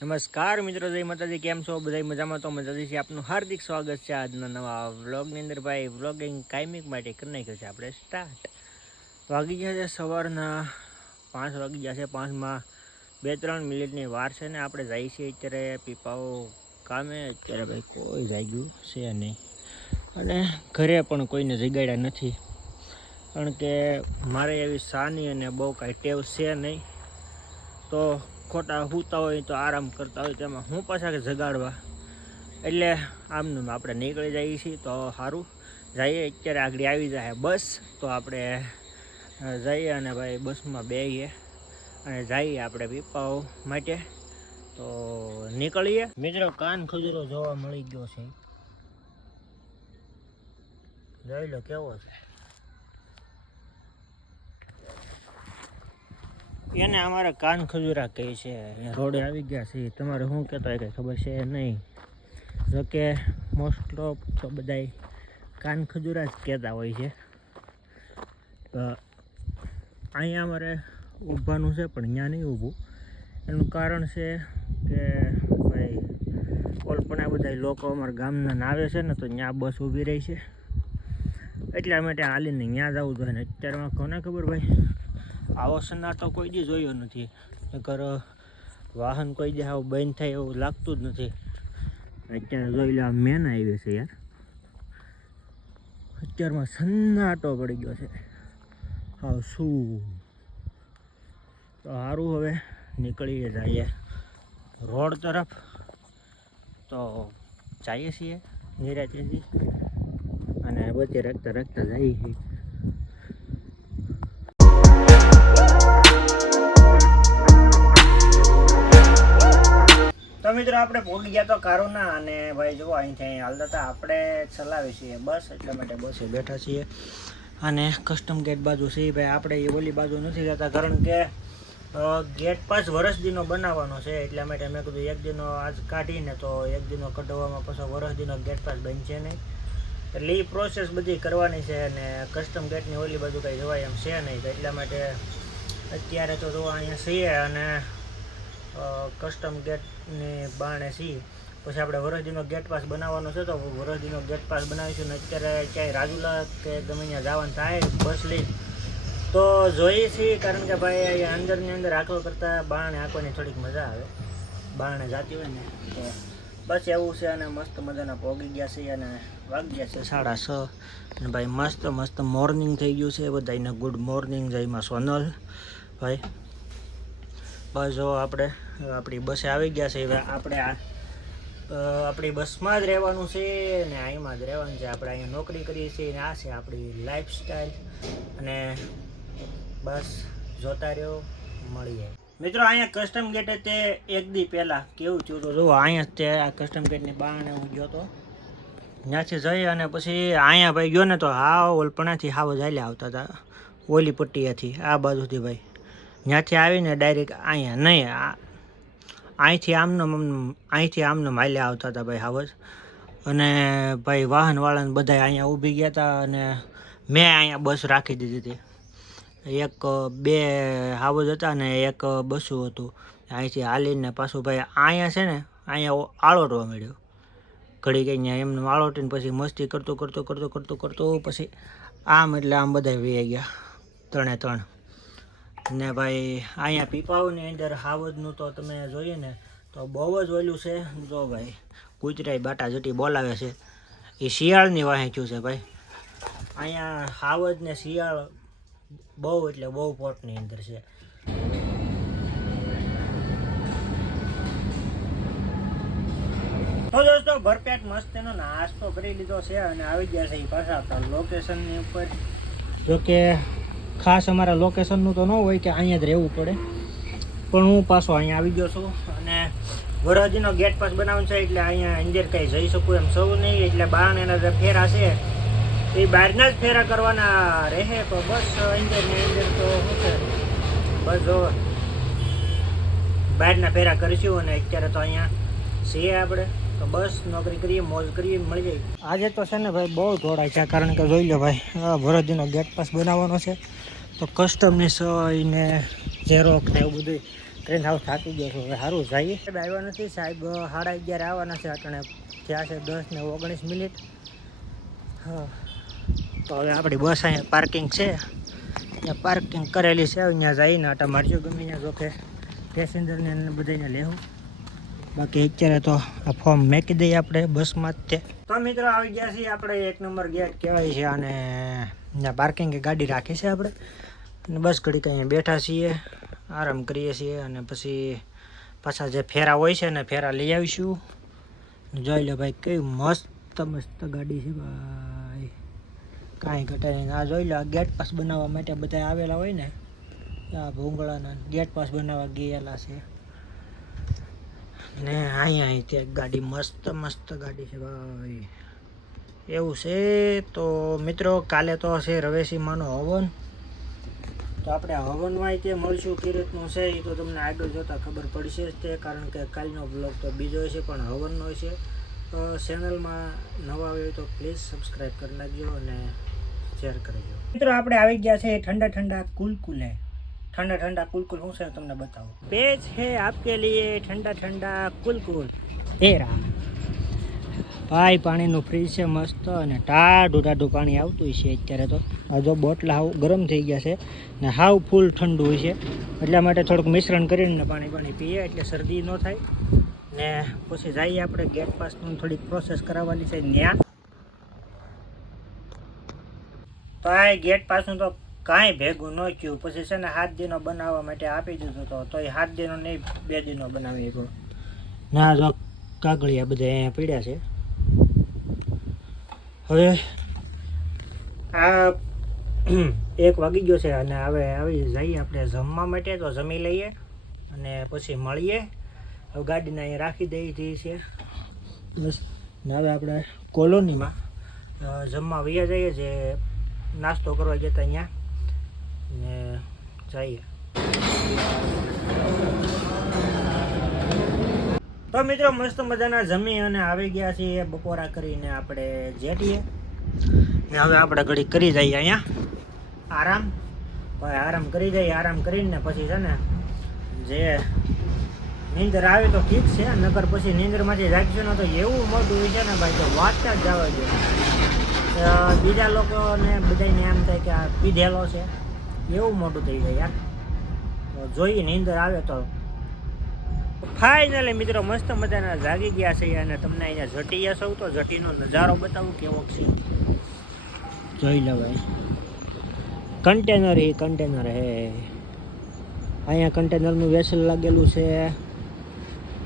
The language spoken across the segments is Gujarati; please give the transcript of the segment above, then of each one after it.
નમસ્કાર મિત્રો, જય માતાજી. કેમ છો બધા? મજામાં તો મજાથી છે. આપનું હાર્દિક સ્વાગત છે આજના નવા વ્લોગની અંદર. ભાઈ વ્લોગિંગ કાયમિક માટે કરી નાખ્યો છે આપણે સ્ટાર્ટ. વાગી ગયા છે સવારના 5 વાગી ગયા છે. 5માં 2-3 મિનિટની વાર છે ને આપણે જઈએ છીએ અત્યારે પીપાઓ કામે. અત્યારે ભાઈ કોઈ જાગ્યું છે નહીં અને ઘરે પણ કોઈને જગાડ્યા નથી, કારણ કે મારે એવી સાની અને બહુ કાંઈ ટેવ છે નહીં. તો ખોટા સૂતા હોય તો આરામ કરતા હોય તેમાં હું પાછા કે જગાડવા, એટલે આમનું આપણે નીકળી જઈએ છીએ. તો સારું જઈએ, અત્યારે આગળ આવી જાય બસ, તો આપણે જઈએ અને ભાઈ બસમાં બેસીએ અને જઈએ આપણે પીપાઓ માટે. તો નીકળીએ મિત્રો. કાન ખજૂરો જોવા મળી ગયો છે, જોઈ લો કેવો છે. એને અમારે કાન ખજૂરા કહે છે. રોડે આવી ગયા છે. તમારે શું કહેતો હોય કંઈ ખબર છે નહીં. જોકે મોસ્ટ ઓફ તો બધા કાન ખજૂરા જ કહેતા હોય છે. તો અહીંયા અમારે ઊભવાનું છે પણ ત્યાં નહીં ઊભું. એનું કારણ છે કે ભાઈ ઓલપણા બધા લોકો અમારા ગામના આવે છે ને, તો ત્યાં બસ ઊભી રહી છે, એટલા માટે હાલીને ત્યાં જવું જોઈએ. ને અત્યારમાં કોને ખબર ભાઈ, આવો સન્નાટો કોઈ દી જોયો નથી. નકર વાહન કોઈ દી આવું બંધ થાય એવું લાગતું જ નથી. અત્યારે જોઈ લે, મેન હાઈવે છે યાર. અત્યારમાં સન્નાટો પડી ગયો છે. હા શું તો સારું, હવે નીકળીએ જઈએ રોડ તરફ. તો જઈએ છીએ નિરાંતેથી અને બધી રખતા જઈએ છીએ. તો મિત્રો આપણે પહોંચી ગયા તો કારોના, અને ભાઈ જુઓ અહીંથી અહીં હાલતા હતા. આપણે ચલાવી છીએ બસ, એટલા માટે બસે બેઠા છીએ. અને કસ્ટમ ગેટ બાજુ છે ભાઈ, આપણે એ ઓલી બાજુ નથી જતા, કારણ કે ગેટ પાસ વર્ષ દીનો બનાવવાનો છે. એટલા માટે મેં કીધું એક દીનો આજ કાઢીને તો એક દીનો કઢાવવામાં પછી વર્ષ દીનો ગેટ પાસ બનશે નહીં. એટલે એ પ્રોસેસ બધી કરવાની છે, અને કસ્ટમ ગેટની ઓલી બાજુ કંઈ જવાય એમ છે નહીં. તો એટલા માટે અત્યારે તો જોવા અહીંયા છીએ અને કસ્ટમ ગેટની બાણે છીએ. પછી આપણે વરસદીનો ગેટ પાસ બનાવવાનો છે, તો વરસદીનો ગેટ પાસ બનાવીશું. ને અત્યારે ક્યાંય રાજુલા કે ગમે ત્યાં જવાનું થાય બસ લઈ તો જોઈએ છીએ, કારણ કે ભાઈ અહીંયા અંદરની અંદર આંકડો કરતાં બારણે આંકવાની થોડીક મજા આવે. બારણે જતી હોય ને તો બસ એવું છે. અને મસ્ત મજાના પહોંચી ગયા છે અને વાગ્યા છે 6:30. અને ભાઈ મસ્ત મોર્નિંગ થઈ ગયું છે બધાને. ગુડ મોર્નિંગ જયમાં સોનલ ભાઈ. બસ જો આપણે આપણી બસે આવી ગયા છે. હવે આપણે આપણી બસમાં જ રહેવાનું છે ને અહીંમાં જ રહેવાનું છે. આપણે અહીંયા નોકરી કરીએ છીએ ને આ છે આપણી લાઈફસ્ટાઈલ. અને બસ જોતા રહ્યો, મળીએ મિત્રો. અહીંયા કસ્ટમ ગેટે તે એક દી પહેલાં કેવું થયું તો જુઓ, અહીંયા તે આ કસ્ટમ ગેટની બારણે હું ગયો તો, ત્યાંથી જઈ અને પછી અહીંયા ભાઈ ગયો ને તો હા ઓલપણાથી હાવ જ હાલ્યા આવતા હતા ઓલી પટ્ટીયાથી આ બાજુથી ભાઈ. ત્યાંથી આવીને ડાયરેક્ટ અહીંયા નહીં, અહીંથી આમને હાલ્યા આવતા હતા ભાઈ હાવ જ. અને ભાઈ વાહનવાળાને બધા અહીંયા ઊભી ગયા હતા અને મેં અહીંયા બસ રાખી દીધી હતી. 1-2 હાવજ હતા ને એક બસું હતું. અહીંથી હાલીને પાછું ભાઈ અહીંયા છે ને, અહીંયા આળોટવા મળ્યો ઘડી ગઈ. ત્યાં એમને આળોટીને પછી મસ્તી કરતું પછી આમ એટલે આમ બધા વહી ગયા 3 ને ભાઈ. અહીંયા પીપાઓની અંદર હાવજનું તો તમે જોઈએ ને તો બહુ જ ઓલું છે. જો ભાઈ કૂતરાય બાટા જટી બોલાવે છે, એ શિયાળની વાંચ્યું છે ભાઈ. અહીંયા હાવજ ને શિયાળ બહુ એટલે બહુ પોટની અંદર છે. તો દોસ્તો ભરપેટ મસ્ત એનો નાસ્તો કરી લીધો છે અને આવી ગયા છે એ પાછા આપણા લોકેશનની ઉપર. જોકે ખાસ અમારા લોકેશનનું તો ન હોય કે અહીંયા જ રહેવું પડે, પણ હું પાછો અહીંયા આવી ગયો છું. અને વરહદીનો ગેટ પાસ બનાવવાનો છે, એટલે અહીંયા અંદર કંઈ જઈ શકું એમ સૌ નહીં. એટલે બારણે એના જે ફેરા છે એ બહારના જ ફેરા કરવાના રહે. તો બસ અંદરની અંદર તો શું છે, બસ જો બહારના ફેરા કરીશું. અને અત્યારે તો અહીંયા છીએ આપણે, તો બસ નોકરી કરીએ, મોજ કરીએ, મળી જાય. આજે તો છે ને ભાઈ બહુ દોડાય છે, કારણ કે જોઈ લો ભાઈ વરહદીનો ગેટ પાસ બનાવવાનો છે. તો કસ્ટમની સહી ને ઝેરોક્સ ને એવું બધું કરીને હાવ થાકી ગયો છું. હવે સારું જઈએ. આવ્યા નથી સાહેબ, 11:30 આવવાના છે. અટણે થયા છે 10:19 મિનિટ. હા, તો હવે આપણી બસ અહીંયા પાર્કિંગ છે, ત્યાં પાર્કિંગ કરેલી છે. અહીંયા જઈને આટા મારજો ગમે ત્યાં, જોકે પેસેન્જરને બધાને લેવું. બાકી અત્યારે તો આ ફોર્મ મેકી દઈએ આપણે બસમાં જ તે. તો મિત્રો આવી ગયા છીએ આપણે 1 નંબર ગેટ કહેવાય છે, અને ત્યાં પાર્કિંગે ગાડી રાખી છે આપણે, અને બસ ઘડીક અહીંયા બેઠા છીએ, આરામ કરીએ છીએ, અને પછી પાછા જે ફેરા હોય છે ને ફેરા લઈ આવીશું. જોઈ લો ભાઈ, કેવી મસ્ત મસ્ત ગાડી છે ભાઈ, કાંઈ ઘટે નહીં. આ જોઈ લો, આ ગેટ પાસ બનાવવા માટે બધા આવેલા હોય ને, આ ભૂંગળાના ગેટ પાસ બનાવવા ગયેલા છે. ને અહીં ત્યાં ગાડી મસ્ત મસ્ત ગાડી છે ભાઈ, એવું છે. તો મિત્રો કાલે તો છે રવેશીમાનો હવન, તો આપણે હવનમાં તે મળશું કે રીતનું છે એ તો તમને આગળ જોતાં ખબર પડશે જ તે, કારણ કે કાલનો બ્લોગ તો બીજો છે પણ હવનનો છે. તો ચેનલમાં નવા આવ્યો તો પ્લીઝ સબસ્ક્રાઈબ કરી નાખજો અને શેર કરજો. મિત્રો આપણે આવી ગયા છે ઠંડા ઠંડા કુલકુલે. ठंडा ठंडा कुलकुल हूँ सर तुमने बताओ, पेज है आपके लिए ठंडा ठंडा कुलकुल तेरा भाई. પાણીનું ફ્રીજ છે મસ્ત, અને ટાઢું ટાઢું પાણી આવતું છે અત્યારે. તો આ જો બોટલા હાવ ગરમ થઈ ગયા છે ને હાવ ફૂલ ઠંડુ હોય છે, એટલા માટે થોડુંક મિશ્રણ કરીને પાણી પીએ એટલે શરદી ન થાય. ને પછી જઈએ આપણે ગેટ પાસનું થોડીક પ્રોસેસ કરાવવાની છે ત્યાં. તો આ ગેટ પાસનું તો કાંઈ ભેગું ન થયું. પછી છે ને 7 દિનો બનાવવા માટે આપી દીધું હતો, તો એ 7 દિનો નહીં 2 દિનો બનાવી ગયો. ના જો કાગળિયા બધા અહીંયા પીડ્યા છે. હવે આ 1 વાગી ગયો છે, અને હવે આવી જઈએ આપણે જમવા માટે. તો જમી લઈએ અને પછી મળીએ. હવે ગાડીને અહીંયા રાખી દઈ છે બસ. ને હવે આપણે કોલોનીમાં જમવા વયા જઈએ, જે નાસ્તો કરવા જતા અહીંયા ને જઈએ. તો મિત્રો મસ્ત મજાના જમી અને આવી ગયા છીએ બપોરા કરીને આપણે જેટીએ. ને હવે આપણે ઘડી કરી જઈએ અહીંયા આરામ. ભાઈ આરામ કરી જઈએ, આરામ કરીને પછી છે ને જે નીંદર આવે તો ઠીક છે, નકર પછી નીંદરમાંથી જાગશું ને તો એવું મોટું હોય છે ને ભાઈ, તો વાંચતા જ જવા જોઈએ. બીજા લોકોને બધાને એમ થાય કે આ પીધેલો છે, એવું મોટું થઈ જાય યાર. તો જોઈએ નીંદર આવે તો. ફાઇનલી મિત્રો મસ્ત મજાના જાગી ગયા છે, અને તમને અહીંયા જટીએ સૌ તો જટીનો નજારો બતાવું કેવો છે. જોઈ લો ભાઈ, કન્ટેનર હે અહીંયા કન્ટેનરનું વેસલ લાગેલું છે.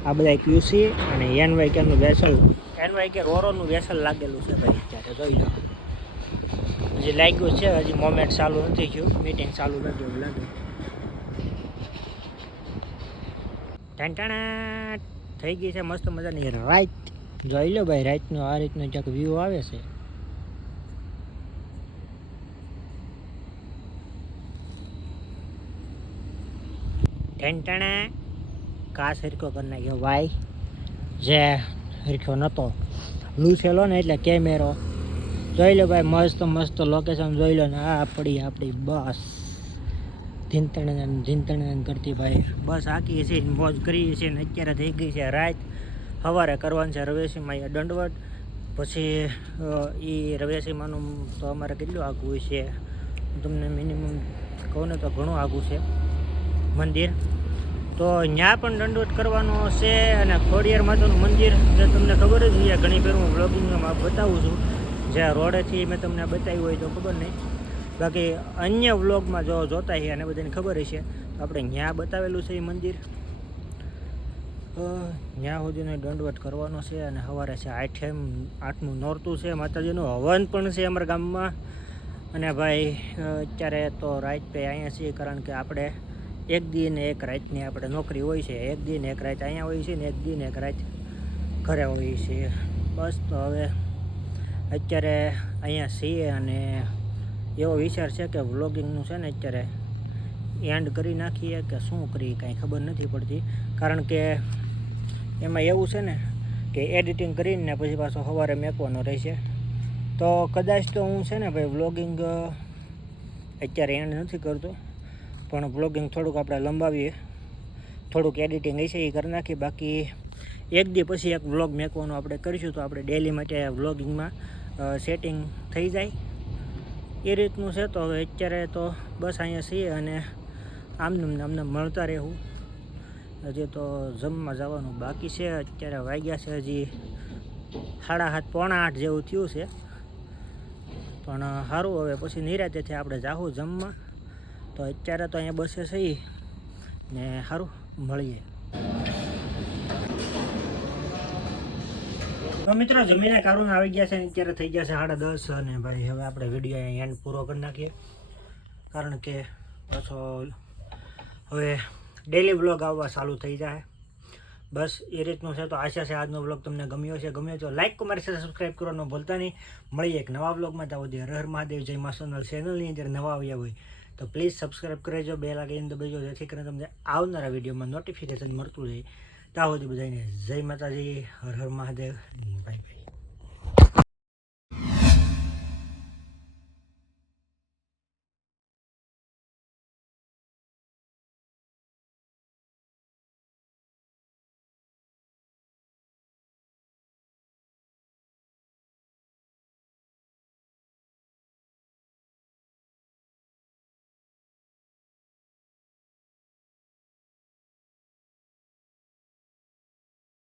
આ બધા ક્યુસી અને એનવાયકેનું વેસલ, એનવાયકે રોરોનું વેસલ લાગેલું છે ભાઈ. અત્યારે જોઈ લો, હજી લાગ્યું છે, હજી મોમેન્ટ ચાલુ નથી થયું, મીટિંગ ચાલુ નથી એવું લાગે. ટાંટાણા થઈ ગઈ છે મસ્ત મજાની રાઈટ. જોઈ લો ભાઈ, રાઈટનો આ રીતનો ક્યાંક વ્યૂ આવે છે. ટાંટાણા કાસ હરખો કરી નાખ્યો ભાઈ, જે હરખો નહોતો લૂસેલો ને એટલે કેમેરો. જોઈ લો ભાઈ, મસ્ત મસ્ત લોકેશન જોઈ લો ને. આ આપણી બસ ધીંતણ કરતી ભાઈ બસ આખી છે, મોજ કરીએ છીએ. ને અત્યારે થઈ ગઈ છે રાત. સવારે કરવાનું છે રવેશીમાં અહીંયા દંડવત. પછી એ રવેશીમાંનું તો અમારે કેટલું આઘું છે, તમને મિનિમમ કહું ને તો ઘણું આઘું છે મંદિર. તો ત્યાં પણ દંડવત કરવાનો છે. અને ખોડિયાર માતાનું મંદિર જે તમને ખબર જ છે, ઘણી ફેર હું બ્લોગિંગમાં બતાવું છું, જ્યાં રોડેથી મેં તમને બતાવ્યું હોય તો ખબર નહીં, બાકી અન્ય વ્લોગમાં જો જોતા હોય અને બધાને ખબર હશે. તો આપણે ત્યાં બતાવેલું છે એ મંદિર, ત્યાં સુધીનો દંડવત કરવાનો છે. અને સવારે છે 8નું નોરતું છે, માતાજીનું હવન પણ છે અમારા ગામમાં. અને ભાઈ અત્યારે તો રાત પે અહીંયા છીએ, કારણ કે આપણે 1 દી ને 1 રાતની આપણે નોકરી હોય છે. 1 દી ને 1 રાત અહીંયા હોય છે, ને 1 દી ને 1 રાત ઘરે હોય છે બસ. તો હવે અત્યારે અહીંયા છીએ, અને એવો વિચાર છે કે વ્લોગિંગનું છે ને અત્યારે એન્ડ કરી નાખીએ કે શું કરીએ કાંઈ ખબર નથી પડતી. કારણ કે એમાં એવું છે ને કે એડિટિંગ કરીને પછી પાછો સવારે મેકવાનો રહેશે. તો કદાચ તો હું છે ને ભાઈ વ્લોગિંગ અત્યારે એન્ડ નથી કરતો, પણ વ્લોગિંગ થોડુંક આપણે લંબાવીએ. થોડુંક એડિટિંગ હશે એ કરી નાખી. બાકી એક દી પછી એક વ્લોગ મેકવાનું આપણે કરીશું, તો આપણે ડેલી માટે વ્લોગિંગમાં સેટિંગ થઈ જાય એ રીતનું છે. તો હવે અત્યારે તો બસ અહીંયા છીએ અને આમને મળતા રહેવું. હજી તો જમવા જવાનું બાકી છે. અત્યારે વાગ્યા છે હજી 7:30 પોણા 8 જેવું થયું છે. પણ સારું, હવે પછી નિરાંતેથી આપણે જાવું જમવા. તો અત્યારે તો અહીંયા બસે છીએ ને સારું મળીએ. તો મિત્રો જમીને કારુના આવી ગયા છે ને અત્યારે થઈ ગયા છે 10:30 અને ભાઈ હવે આપણે વિડીયો અહીંયા એન્ડ પૂરો કરી નાખીએ. કારણ કે પાછો હવે ડેલી વ્લોગ આવવા ચાલુ થઈ જાય. બસ એ રીતનું છે. તો આશા છે આજનો વ્લોગ તમને ગમ્યો છે. ગમ્યો તો લાઈક કમેન્ટ સાથે સબસ્ક્રાઈબ કરવાનું ભૂલતા નહીં. મળીએ એક નવા વ્લોગમાં. ત્યાં સુધી હર હર મહાદેવ, જય મા સોનલ. ચેનલની અંદર નવા આવ્યા હોય તો પ્લીઝ સબસ્ક્રાઈબ કરજો, બેલ આઇકન દબાવજો, જેથી કરીને તમને આવનારા વિડીયોમાં નોટિફિકેશન મળતું રહે. ત્યાં સુધી બધાને જય માતાજી, હર હર મહાદેવ, બાય.